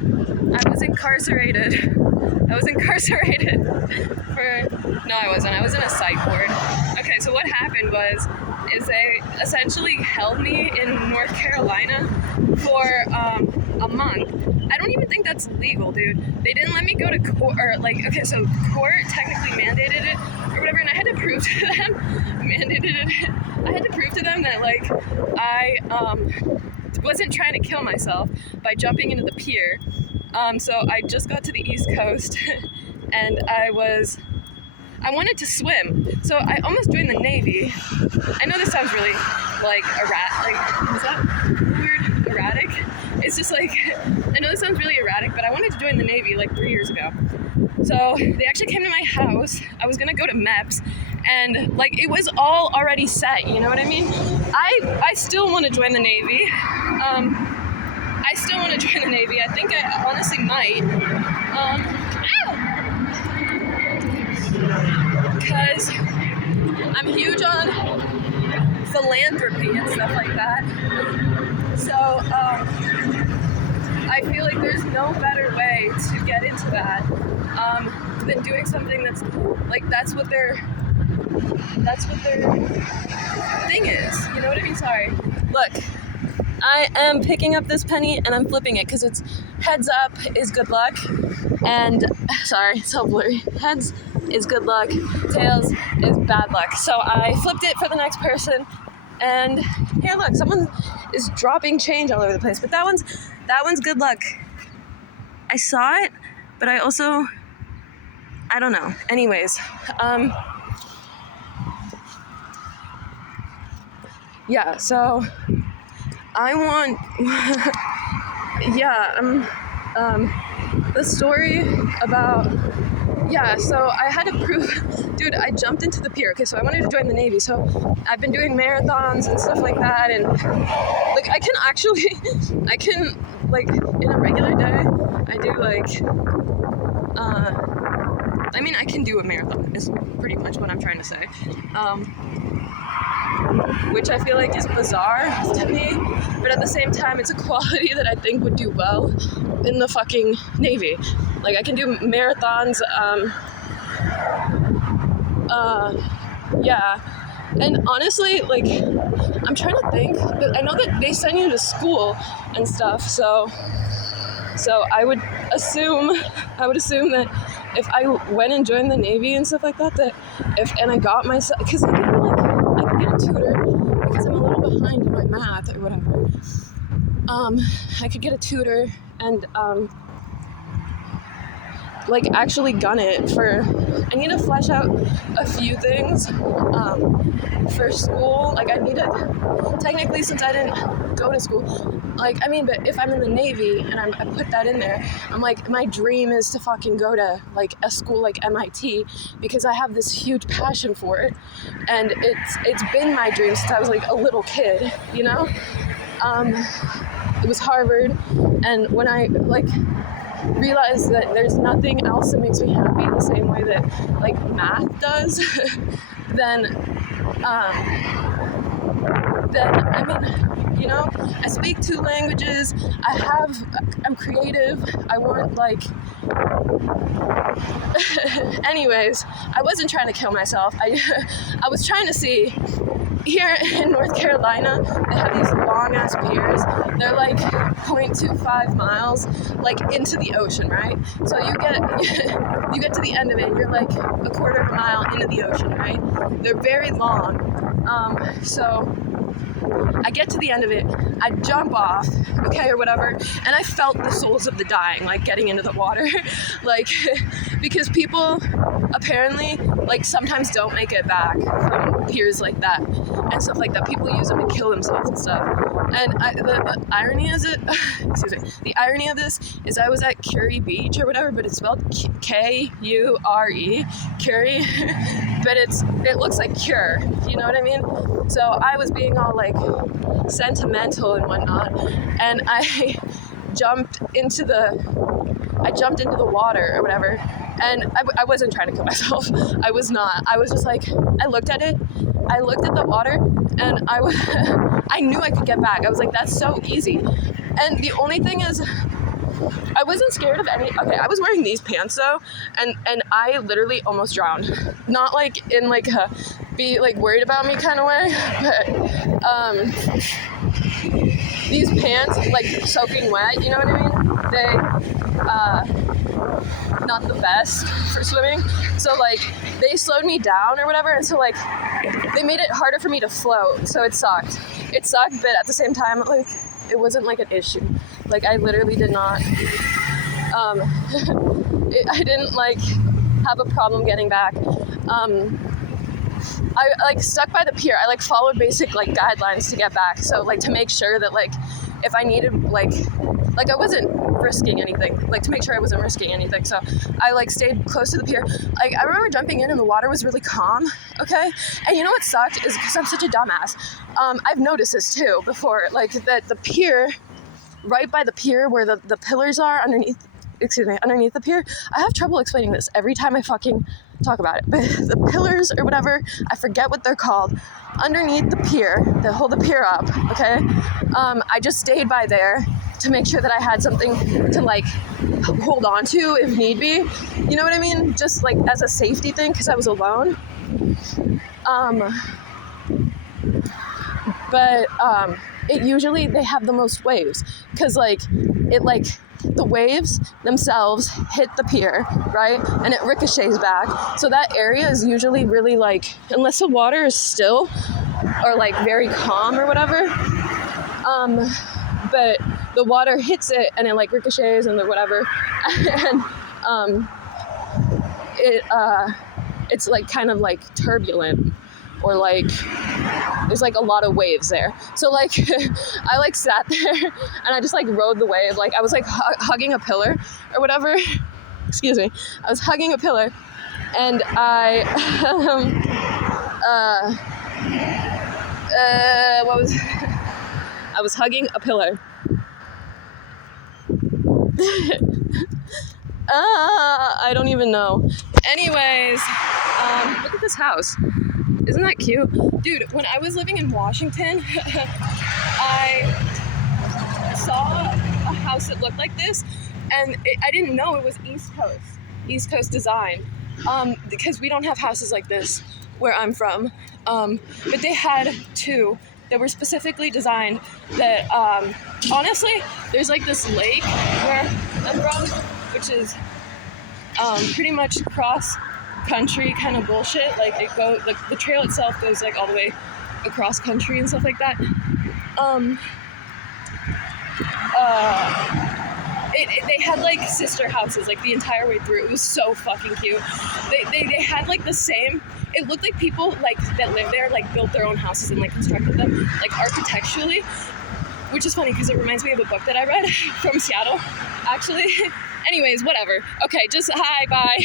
I was incarcerated. No, I wasn't. I was in a psych ward. Okay, so what happened is they essentially held me in North Carolina for a month. I don't even think that's legal, dude. They didn't let me go to court, or like, okay, so court technically mandated it or whatever, and I had to prove to them, I had to prove to them that like I wasn't trying to kill myself by jumping into the pier. So I just got to the East Coast and I wanted to swim. So I almost joined the Navy. I know this sounds really like is that weird? Erratic? It's just like, I know this sounds really erratic, but I wanted to join the Navy like 3 years ago. So they actually came to my house. I was gonna go to MEPS, and like it was all already set, you know what I mean? I still want to join the Navy. I still want to join the Navy. I think I honestly might. Because I'm huge on philanthropy and stuff like that. So I feel like there's no better way to get into that than doing something that's like that's what their thing is. You know what I mean? Sorry. Look, I am picking up this penny and I'm flipping it because it's heads up is good luck, and sorry, it's so blurry. Heads is good luck, tails is bad luck. So I flipped it for the next person, and here, look, someone is dropping change all over the place. But that one's good luck. I saw it, but I don't know. Anyways, yeah. So I want, the story about. Yeah, so I had to prove, dude, I jumped into the pier. Okay, so I wanted to join the Navy, so I've been doing marathons and stuff like that, and like I can like in a regular day, I do like, I can do a marathon, is pretty much what I'm trying to say. Which I feel like is bizarre to me, but at the same time, it's a quality that I think would do well in the fucking Navy. Like, I can do marathons, yeah. And honestly, like, I'm trying to think, but I know that they send you to school and stuff, so I would assume that if I went and joined the Navy and stuff like that, and I got myself, because I could get a tutor, because I'm a little behind in my math or whatever. I could get a tutor and, like actually gun it for, I need to flesh out a few things for school. Like I need to, technically since I didn't go to school, like, but if I'm in the Navy and I put that in there, I'm like, my dream is to fucking go to like a school like MIT because I have this huge passion for it. And it's been my dream since I was like a little kid, you know? It was Harvard, and when I like realize that there's nothing else that makes me happy the same way that like math does, then I speak 2 languages, I'm creative, I want like, anyways, I wasn't trying to kill myself, I was trying to see. Here in North Carolina, they have these long-ass piers. They're like 0.25 miles, like into the ocean, right? So you get to the end of it, you're like a quarter of a mile into the ocean, right? They're very long. So I get to the end of it, I jump off, okay, or whatever, and I felt the souls of the dying, like, getting into the water, like, because people apparently, like, sometimes don't make it back from piers like that, and stuff like that. People use them to kill themselves and stuff, and the irony is the irony of this is I was at Curie Beach or whatever, but it's spelled K-U-R-E, Curie, but it looks like cure, you know what I mean? So I was being all like sentimental and whatnot, and I jumped into the water or whatever, and I wasn't trying to kill myself. I was not. I was just like, I looked at the water, and I knew I could get back. I was like, that's so easy. And the only thing is, I wasn't scared of any. Okay, I was wearing these pants though, and I literally almost drowned. Not like in like a be like worried about me kind of way, but these pants like soaking wet. You know what I mean? They not the best for swimming. So like they slowed me down or whatever, and so like they made it harder for me to float. So it sucked. It sucked, but at the same time, like it wasn't like an issue. Like I literally did not. I didn't like have a problem getting back. I like stuck by the pier. I like followed basic like guidelines to get back. So like to make sure that like if I needed like I wasn't risking anything. Like to make sure I wasn't risking anything. So I like stayed close to the pier. Like I remember jumping in and the water was really calm. Okay, and you know what sucked is because I'm such a dumbass. I've noticed this too before. Like that the pier, right by the pier where the pillars are underneath the pier. I have trouble explaining this every time I fucking talk about it. But the pillars or whatever, I forget what they're called, underneath the pier that hold the pier up, okay? I just stayed by there to make sure that I had something to like hold on to if need be. You know what I mean? Just like as a safety thing because I was alone. But it usually they have the most waves because like it like the waves themselves hit the pier, right? And it ricochets back. So that area is usually really like, unless the water is still or like very calm or whatever, but the water hits it and it like ricochets and whatever. And it's like kind of like turbulent or like there's like a lot of waves there. So like I like sat there and I just like rode the wave. Like I was like hugging a pillar or whatever. Excuse me. I was hugging a pillar and I I was hugging a pillar. I don't even know. Anyways, look at this house. Isn't that cute? Dude, when I was living in Washington, I saw a house that looked like this, and I didn't know it was East Coast design, because we don't have houses like this where I'm from, but they had two that were specifically designed that, honestly, there's like this lake where I'm from, which is pretty much cross country kind of bullshit. Like it goes, like the trail itself goes like all the way across country and stuff like that. They had like sister houses like the entire way through. It was so fucking cute. They had like the same. It looked like people like that lived there like built their own houses and like constructed them like architecturally, which is funny because it reminds me of a book that I read from Seattle, actually. Anyways, whatever. Okay, just hi, bye.